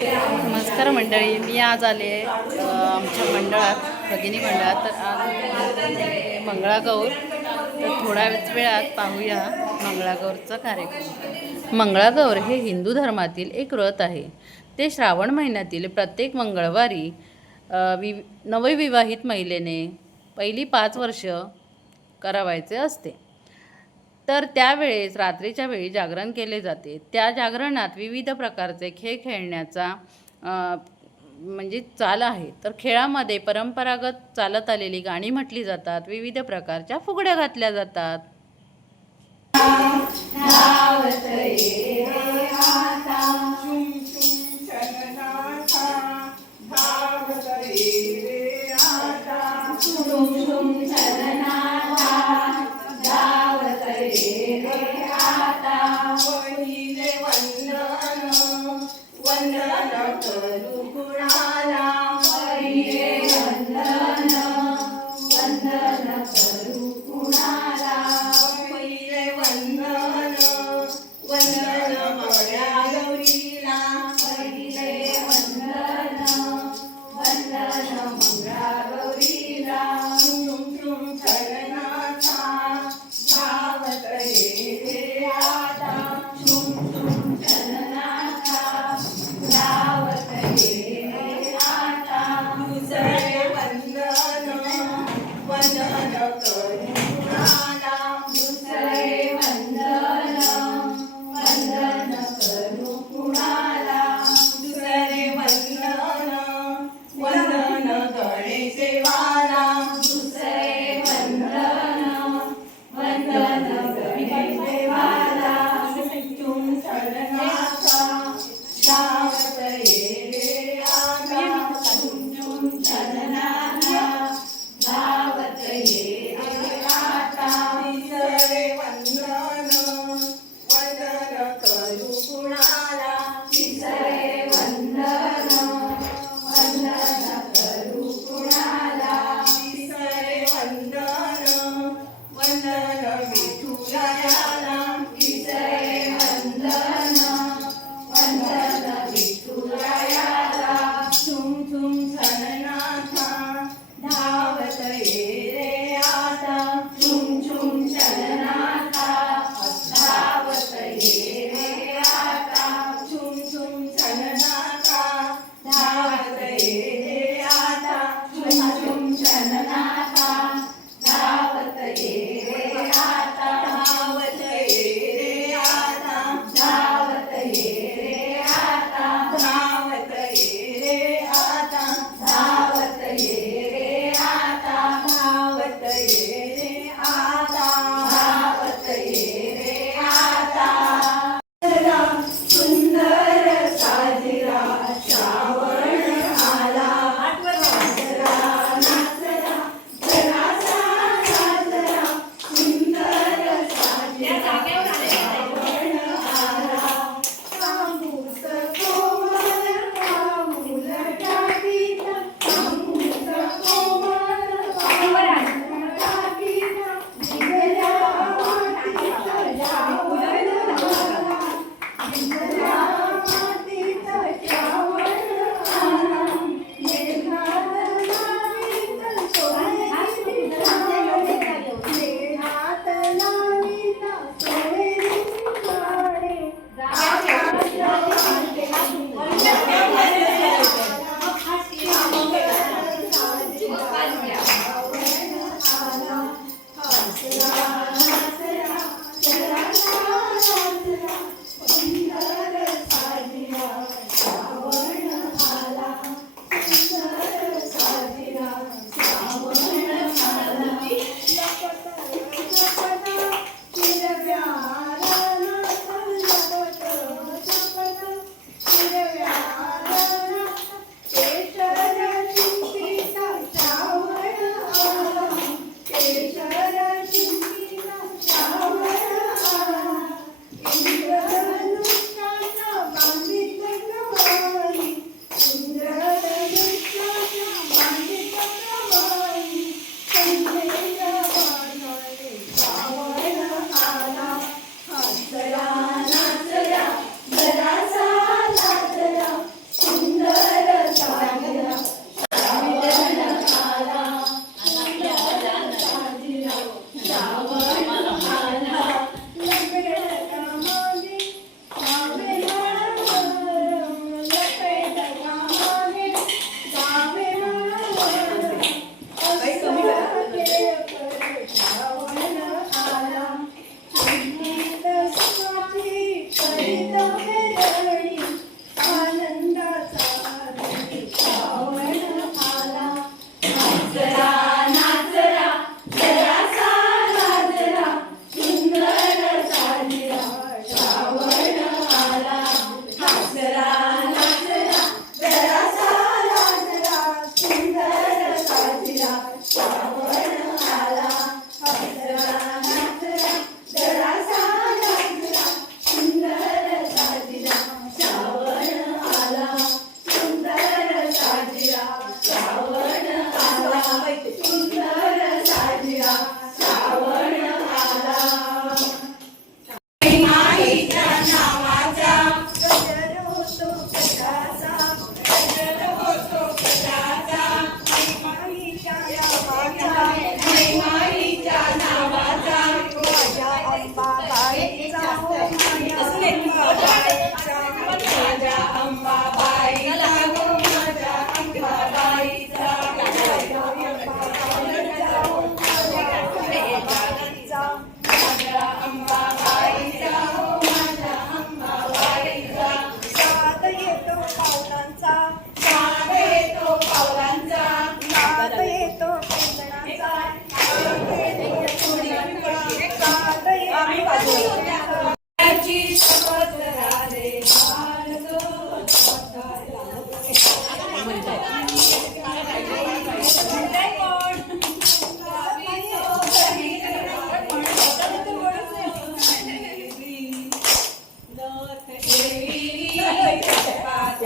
नमस्कार मंडळी मी आज आले आमच्या मंडळात भगिनी मंडळात. तर आज मंगळागौर. तर थोड्या वेळात पाहूया मंगळागौरचा कार्यक्रम. मंगळागौर हे हिंदू धर्मातील एक व्रत आहे. ते श्रावण महिन्यातील प्रत्येक मंगळवारी वि नवविवाहित महिलेने पहिली पाच वर्ष करावायचे असते. तर त्यावेळेस रात्रीच्या वेळी जागरण केले जाते. त्या जागरणात विविध प्रकारचे खेळ खेळण्याचा म्हणजे चाल आहे. तर खेळामध्ये परंपरागत चालत आलेली गाणी म्हटली जातात. विविध प्रकारच्या फुगड्या घातल्या जातात. Yeah.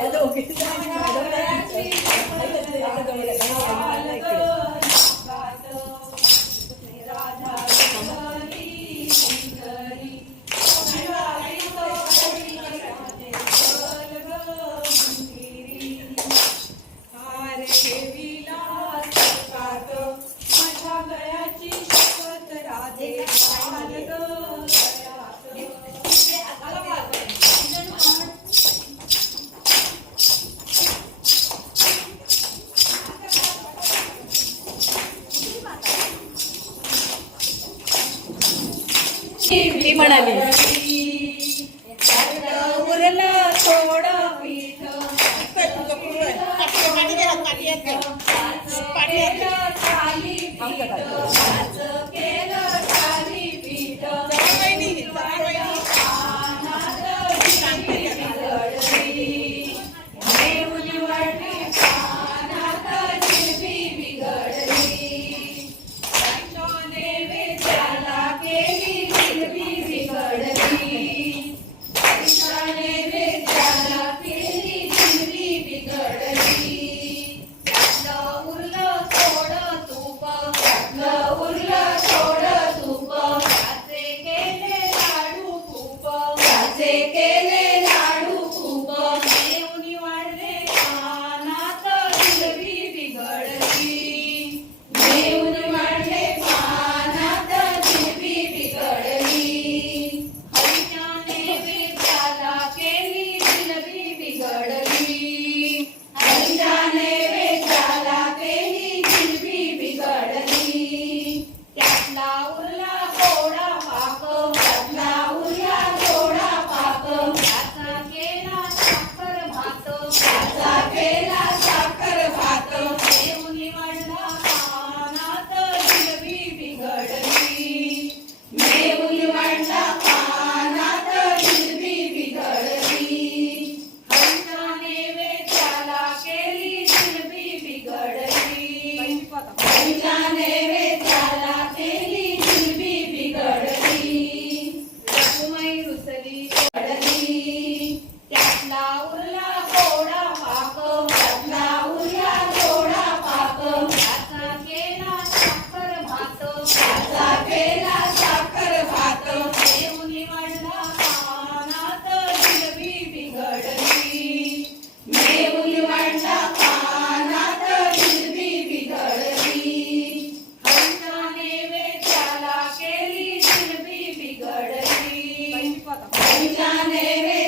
Kaya daw, okay. ती म्हणाली. उरलं थोडं पीठ. केलं Bye, eh. Johnny. बिघडली